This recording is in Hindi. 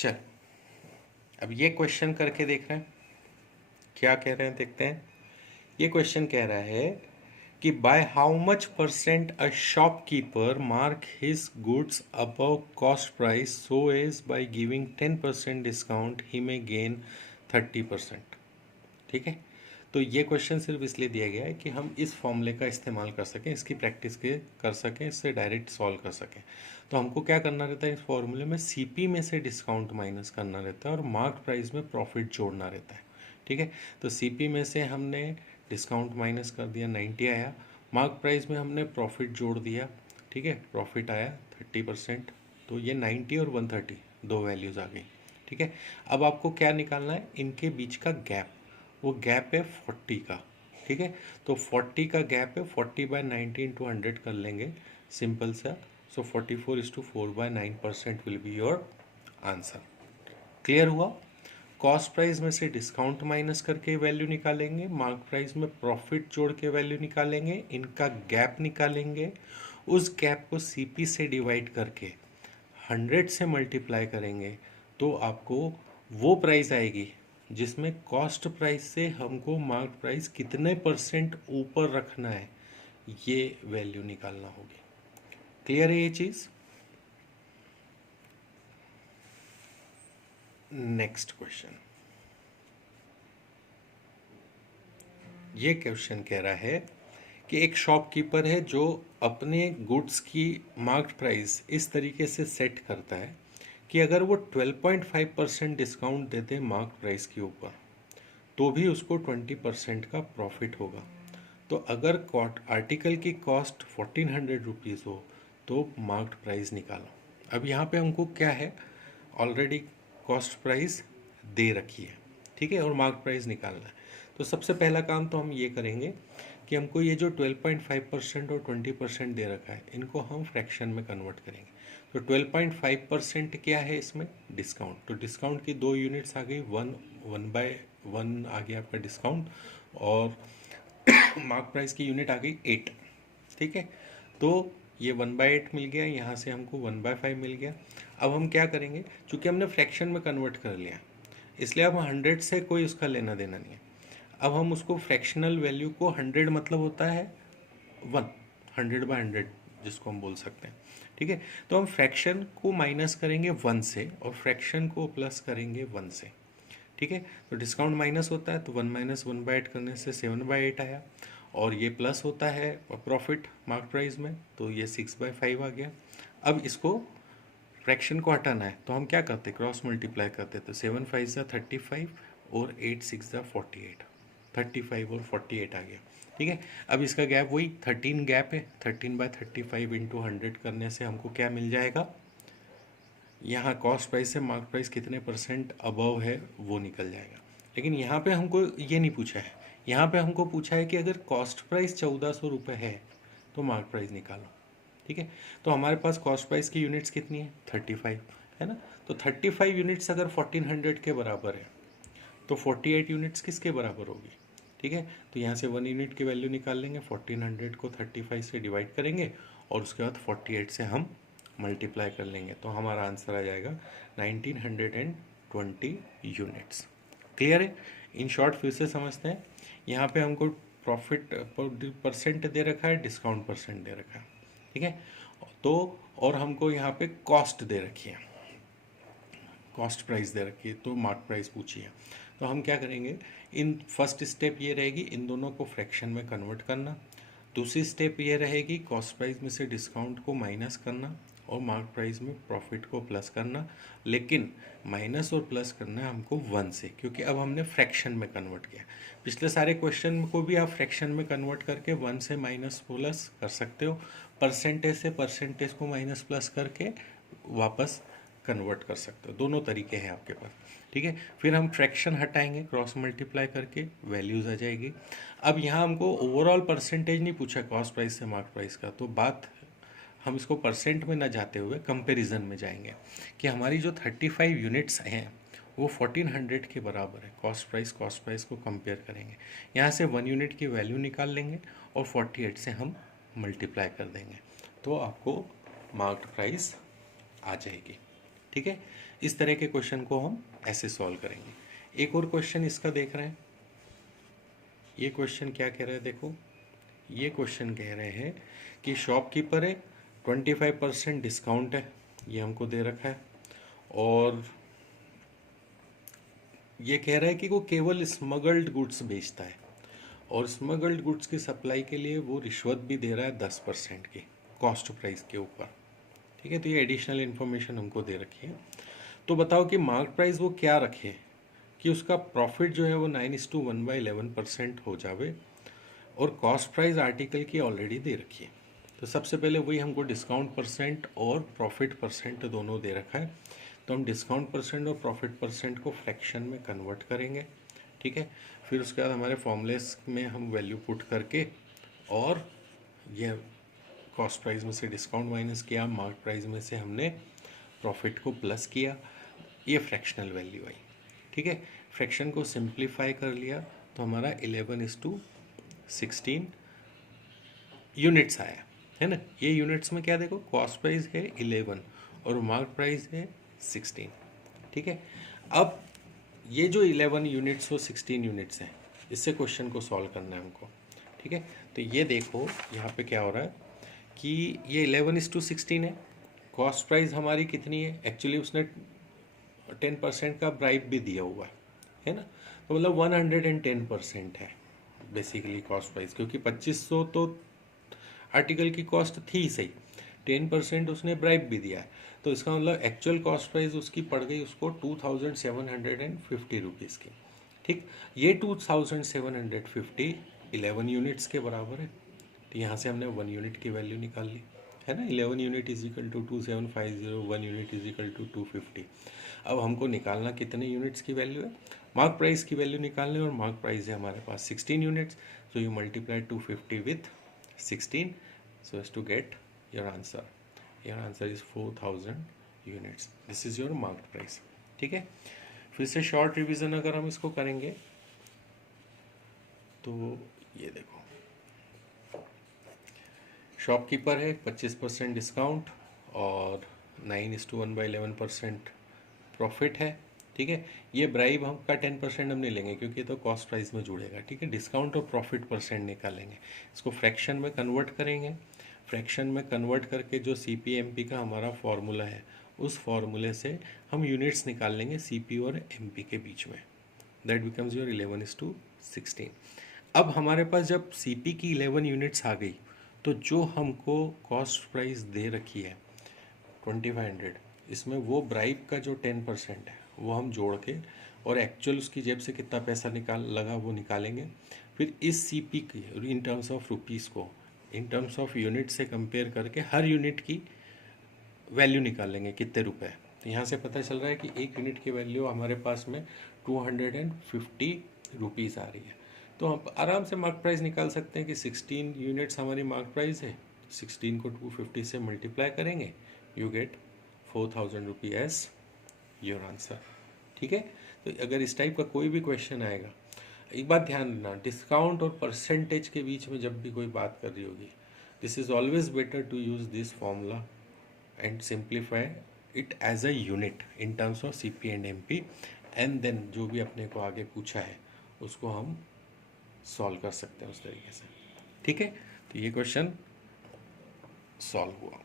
चल, अब ये क्वेश्चन करके देख रहे हैं, क्या कह रहे हैं देखते हैं। ये क्वेश्चन कह रहा है कि by how much percent a shopkeeper mark his goods above cost price so as by giving 10% discount he may gain 30%। ठीक है, तो ये क्वेश्चन सिर्फ इसलिए दिया गया है कि हम इस फॉर्मूले का इस्तेमाल कर सकें, इसकी प्रैक्टिस कर सकें, इससे डायरेक्ट सॉल्व कर सकें। तो हमको क्या करना रहता है, इस फॉर्मूले में सीपी में से डिस्काउंट माइनस करना रहता है और मार्क प्राइस में प्रॉफिट जोड़ना रहता है। ठीक है, तो सीपी में से हमने डिस्काउंट माइनस कर दिया, 90 आया। मार्क प्राइस में हमने प्रॉफिट जोड़ दिया, ठीक है, प्रॉफिट आया 30%। तो ये 90 और 130 दो वैल्यूज़ आ गई। ठीक है, अब आपको क्या निकालना है, इनके बीच का गैप, वो गैप है 40 का। ठीक है, तो 40 का गैप है, 40/90 इंटू 100 कर लेंगे, सिंपल सा। सो 44:4/9% will be your answer. Clear हुआ। कॉस्ट प्राइस में से डिस्काउंट माइनस करके वैल्यू निकालेंगे, मार्क प्राइस में प्रॉफिट जोड़ के वैल्यू निकालेंगे, इनका गैप निकालेंगे, उस गैप को सीपी से डिवाइड करके 100 से मल्टीप्लाई करेंगे, तो आपको वो प्राइस आएगी जिसमें कॉस्ट प्राइस से हमको मार्क प्राइस कितने परसेंट ऊपर रखना है, ये वैल्यू निकालना होगी। क्लियर है ये चीज। नेक्स्ट क्वेश्चन, ये क्वेश्चन कह रहा है कि एक शॉपकीपर है जो अपने गुड्स की मार्केट प्राइस इस तरीके से सेट करता है कि अगर वो 12.5% डिस्काउंट देते मार्क प्राइस के ऊपर तो भी उसको 20% का प्रॉफिट होगा। तो अगर आर्टिकल की कॉस्ट 1400 रुपीज़ हो तो मार्क्ड प्राइस निकालो। अब यहाँ पे हमको क्या है, ऑलरेडी कॉस्ट प्राइस दे रखी है, ठीक है, और मार्क प्राइस निकालना है। तो सबसे पहला काम तो हम ये करेंगे कि हमको ये जो 12.5% और 20% दे रखा है, इनको हम फ्रैक्शन में कन्वर्ट करेंगे। तो 12.5% क्या है, इसमें डिस्काउंट, तो डिस्काउंट की दो यूनिट्स आ गई, 1/1 आ गया आपका डिस्काउंट, और मार्क प्राइस की यूनिट आ गई 8। ठीक है, तो ये 1/8 मिल गया, यहाँ से हमको 1/5 मिल गया। अब हम क्या करेंगे, चूंकि हमने फ्रैक्शन में कन्वर्ट कर लिया इसलिए अब 100 से कोई उसका लेना देना नहीं है। अब हम उसको फ्रैक्शनल वैल्यू को 100 मतलब होता है 1, 100/100 जिसको हम बोल सकते हैं। ठीक है, तो हम फ्रैक्शन को माइनस करेंगे 1 से और फ्रैक्शन को प्लस करेंगे 1 से। ठीक है, तो डिस्काउंट माइनस होता है तो 1 - 1/8 करने से 7/8 आया, और ये प्लस होता है प्रॉफिट मार्क प्राइस में, तो ये 6/5 आ गया। अब इसको फ्रैक्शन को हटाना है तो हम क्या करते, क्रॉस मल्टीप्लाई करते, तो 7 × 5 = 35 और 8 × 6 = 48, 35 और 48 आ गया। ठीक है, अब इसका गैप वही 13 गैप है, 13/35 इंटू 100 करने से हमको क्या मिल जाएगा, यहाँ कॉस्ट प्राइस से मार्क प्राइस कितने परसेंट अबव है वो निकल जाएगा। लेकिन यहाँ पे हमको ये नहीं पूछा है, यहाँ पे हमको पूछा है कि अगर कॉस्ट प्राइस 1400 रुपये है तो मार्क प्राइस निकालो। ठीक है, तो हमारे पास कॉस्ट प्राइस की यूनिट्स कितनी है, 35 है ना। तो 35 यूनिट्स अगर 1400 के बराबर है तो 48 यूनिट्स किसके बराबर होगी। ठीक है, तो यहाँ से 1 यूनिट की वैल्यू निकाल लेंगे, 1400 को 35 से डिवाइड करेंगे और उसके बाद 48 से हम मल्टीप्लाई कर लेंगे, तो हमारा आंसर आ जाएगा 1920 यूनिट्स। क्लियर है। इन शॉर्ट फिर से समझते हैं, यहाँ पे हमको प्रॉफिट परसेंट दे रखा है, डिस्काउंट परसेंट दे रखा है। ठीक है, तो और हमको यहाँ पे कॉस्ट दे रखी है, कॉस्ट प्राइस दे रखी है, तो मार्क प्राइस पूछी है। तो हम क्या करेंगे, इन फर्स्ट स्टेप ये रहेगी इन दोनों को फ्रैक्शन में कन्वर्ट करना, दूसरी स्टेप ये रहेगी कॉस्ट प्राइस में से डिस्काउंट को माइनस करना और मार्क प्राइस में प्रॉफिट को प्लस करना। लेकिन माइनस और प्लस करना है हमको 1 से, क्योंकि अब हमने फ्रैक्शन में कन्वर्ट किया। पिछले सारे क्वेश्चन को भी आप फ्रैक्शन में कन्वर्ट करके 1 से माइनस प्लस कर सकते हो, परसेंटेज से परसेंटेज को माइनस प्लस करके वापस कन्वर्ट कर सकते हो, दोनों तरीके हैं आपके पास। ठीक है, फिर हम फ्रैक्शन हटाएंगे, क्रॉस मल्टीप्लाई करके वैल्यूज आ जाएगी। अब यहाँ हमको ओवरऑल परसेंटेज नहीं पूछा कॉस्ट प्राइस से मार्क प्राइस का, तो बात हम इसको परसेंट में ना जाते हुए कंपैरिजन में जाएंगे कि हमारी जो 35 यूनिट्स हैं वो 1400 के बराबर है। कॉस्ट प्राइस को कंपेयर करेंगे, यहाँ से 1 यूनिट की वैल्यू निकाल लेंगे और 48 से हम मल्टीप्लाई कर देंगे, तो आपको मार्क्ड प्राइस आ जाएगी। ठीक है, इस तरह के क्वेश्चन को हम ऐसे सॉल्व करेंगे। एक और क्वेश्चन इसका देख रहे हैं, ये क्वेश्चन क्या कह रहा है, देखो ये क्वेश्चन कह रहे हैं कि शॉपकीपर है, 25% डिस्काउंट है, ये हमको दे रखा है, और ये कह रहा है कि वो केवल स्मगल्ड गुड्स बेचता है, और स्मगल्ड गुड्स की सप्लाई के लिए वो रिश्वत भी दे रहा है 10% की कॉस्ट प्राइस के ऊपर। ठीक है, तो ये एडिशनल इन्फॉर्मेशन हमको दे रखी है। तो बताओ कि मार्क प्राइस वो क्या रखे कि उसका प्रॉफिट जो है वो 9:1/11% हो जावे, और कॉस्ट प्राइस आर्टिकल की ऑलरेडी दे रखी है। तो सबसे पहले वही हमको डिस्काउंट परसेंट और प्रॉफिट परसेंट दोनों दे रखा है, तो हम डिस्काउंट परसेंट और प्रॉफिट परसेंट को फ्रैक्शन में कन्वर्ट करेंगे। ठीक है, फिर उसके बाद हमारे फॉर्मूलेस में हम वैल्यू पुट करके, और ये कॉस्ट प्राइस में से डिस्काउंट माइनस किया, मार्क प्राइस में से हमने प्रॉफिट को प्लस किया, ये फ्रैक्शनल वैल्यू आई। ठीक है, फ्रैक्शन को सिंप्लीफाई कर लिया तो हमारा 11:16 यूनिट्स आया, है ना। ये यूनिट्स में क्या देखो, कॉस्ट प्राइस है 11 और मार्क प्राइस है 16। ठीक है, अब ये जो 11 यूनिट्स और 16 यूनिट्स हैं, इससे क्वेश्चन को सॉल्व करना है हमको। ठीक है, तो ये देखो यहाँ पे क्या हो रहा है कि ये 11:16 है, कॉस्ट प्राइस हमारी कितनी है, एक्चुअली उसने 10% का ब्राइब भी दिया हुआ है ना, तो मतलब 110% है बेसिकली कॉस्ट प्राइस, क्योंकि 2500 तो आर्टिकल की कॉस्ट थी सही, 10% उसने ब्राइब भी दिया है, तो इसका मतलब एक्चुअल कॉस्ट प्राइस उसकी पड़ गई उसको 2750 रुपीज़ की। ठीक, ये 2750 11 यूनिट्स के बराबर है, तो यहाँ से हमने 1 यूनिट की वैल्यू निकाल ली, है ना। 11 unit is equal to 2750, 1 unit is equal to 250। अब हमको निकालना कितने यूनिट्स की वैल्यू है, मार्क प्राइस की वैल्यू निकालनी, और मार्क प्राइस है हमारे पास 16 units, so you multiply 250 with 16 so as to get your answer. Your answer is 4000 units. This is your marked price. ठीक है, फिर से शॉर्ट रिवीजन अगर हम इसको करेंगे तो ये देखो, शॉपकीपर है 25% डिस्काउंट और 9:1/11% प्रॉफिट है। ठीक है, ये ब्राइब हम का 10% हम नहीं लेंगे क्योंकि ये तो कॉस्ट प्राइस में जुड़ेगा। ठीक है, डिस्काउंट और प्रॉफिट परसेंट निकालेंगे, इसको फ्रैक्शन में कन्वर्ट करेंगे, फ्रैक्शन में कन्वर्ट करके जो CP/MP का हमारा फॉर्मूला है, उस फॉर्मूले से हम यूनिट्स निकाल लेंगे CP और MP के बीच में, दैट बिकम्स योर 11:16। अब हमारे पास जब CP की 11 यूनिट्स आ गई, तो जो हमको कॉस्ट प्राइस दे रखी है 2500, इसमें वो ब्राइब का जो 10% है वो हम जोड़ के, और एक्चुअल उसकी जेब से कितना पैसा निकाल लगा वो निकालेंगे, फिर इस CP की इन टर्म्स ऑफ रुपीज़ को इन टर्म्स ऑफ यूनिट से कंपेयर करके हर यूनिट की वैल्यू निकाल लेंगे कितने रुपए। तो यहाँ से पता चल रहा है कि एक यूनिट की वैल्यू हमारे पास में 250 रुपीज़ आ रही है, तो हम आराम से मार्क प्राइस निकाल सकते हैं कि 16 यूनिट्स हमारी मार्क प्राइस है, 16 को 250 से मल्टीप्लाई करेंगे, you get 4000 rupee as your answer. ठीक है, तो अगर इस टाइप का कोई भी क्वेश्चन आएगा, एक बात ध्यान रखना, डिस्काउंट और परसेंटेज के बीच में जब भी कोई बात कर रही होगी, this is always better to use this formula and simplify it as a unit in terms of CP and MP, and then जो भी अपने को आगे पूछा है उसको हम सॉल्व कर सकते हैं उस तरीके से। ठीक है, तो ये क्वेश्चन सॉल्व हुआ।